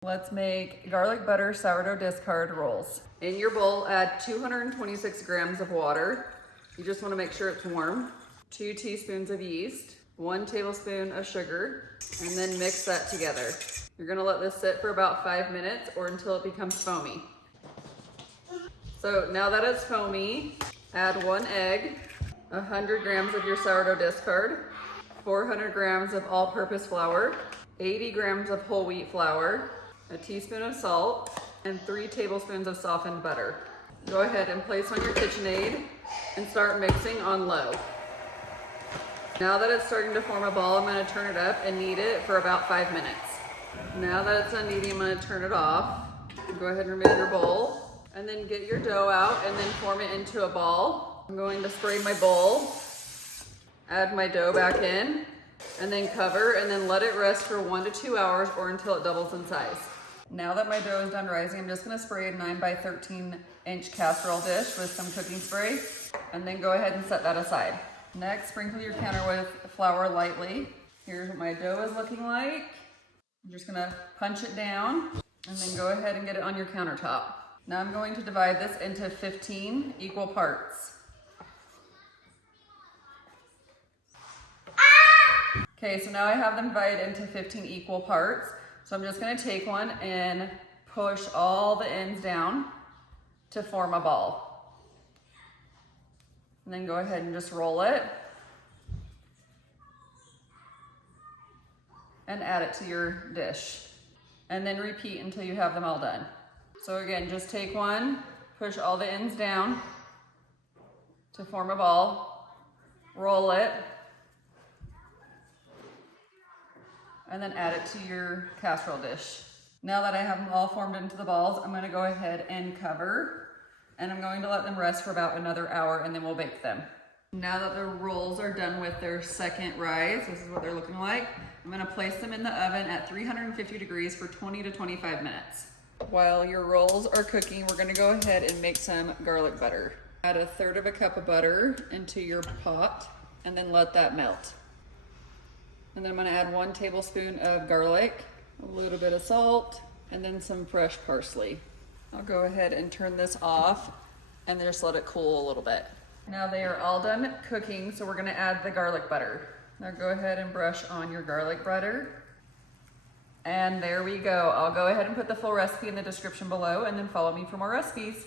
Let's make garlic butter sourdough discard rolls. In your bowl, add 226 grams of water. You just want to make sure it's warm. 2 teaspoons of yeast, 1 tablespoon of sugar, and then mix that together. You're gonna let this sit for about 5 minutes or until it becomes foamy. So now that it's foamy, add 1 egg, 100 grams of your sourdough discard, 400 grams of all-purpose flour, 80 grams of whole wheat flour, a teaspoon of salt, and 3 tablespoons of softened butter. Go ahead and place on your KitchenAid and start mixing on low. Now that it's starting to form a ball, I'm going to turn it up and knead it for about 5 minutes. Now that it's done kneading, I'm going to turn it off. Go ahead and remove your bowl, and then get your dough out and then form it into a ball. I'm going to spray my bowl, add my dough back in, and then cover, and then let it rest for 1 to 2 hours or until it doubles in size. Now that my dough is done rising, I'm just gonna spray a 9 by 13 inch casserole dish with some cooking spray, and then go ahead and set that aside. Next, sprinkle your counter with flour lightly. Here's what my dough is looking like. I'm just gonna punch it down, and then go ahead and get it on your countertop. Now I'm going to divide this into 15 equal parts. Okay, so now I have them divided into 15 equal parts. So I'm just gonna take one and push all the ends down to form a ball. And then go ahead and just roll it and add it to your dish. And then repeat until you have them all done. So again, just take one, push all the ends down to form a ball, roll it, and then add it to your casserole dish. Now that I have them all formed into the balls, I'm gonna go ahead and cover, and I'm going to let them rest for about another hour, and then we'll bake them. Now that the rolls are done with their second rise, this is what they're looking like, I'm gonna place them in the oven at 350 degrees for 20 to 25 minutes. While your rolls are cooking, we're gonna go ahead and make some garlic butter. Add 1/3 cup of butter into your pot, and then let that melt. And then I'm gonna add 1 tablespoon of garlic, a little bit of salt, and then some fresh parsley. I'll go ahead and turn this off and just let it cool a little bit. Now they are all done cooking, so we're gonna add the garlic butter. Now go ahead and brush on your garlic butter. And there we go. I'll go ahead and put the full recipe in the description below, and then follow me for more recipes.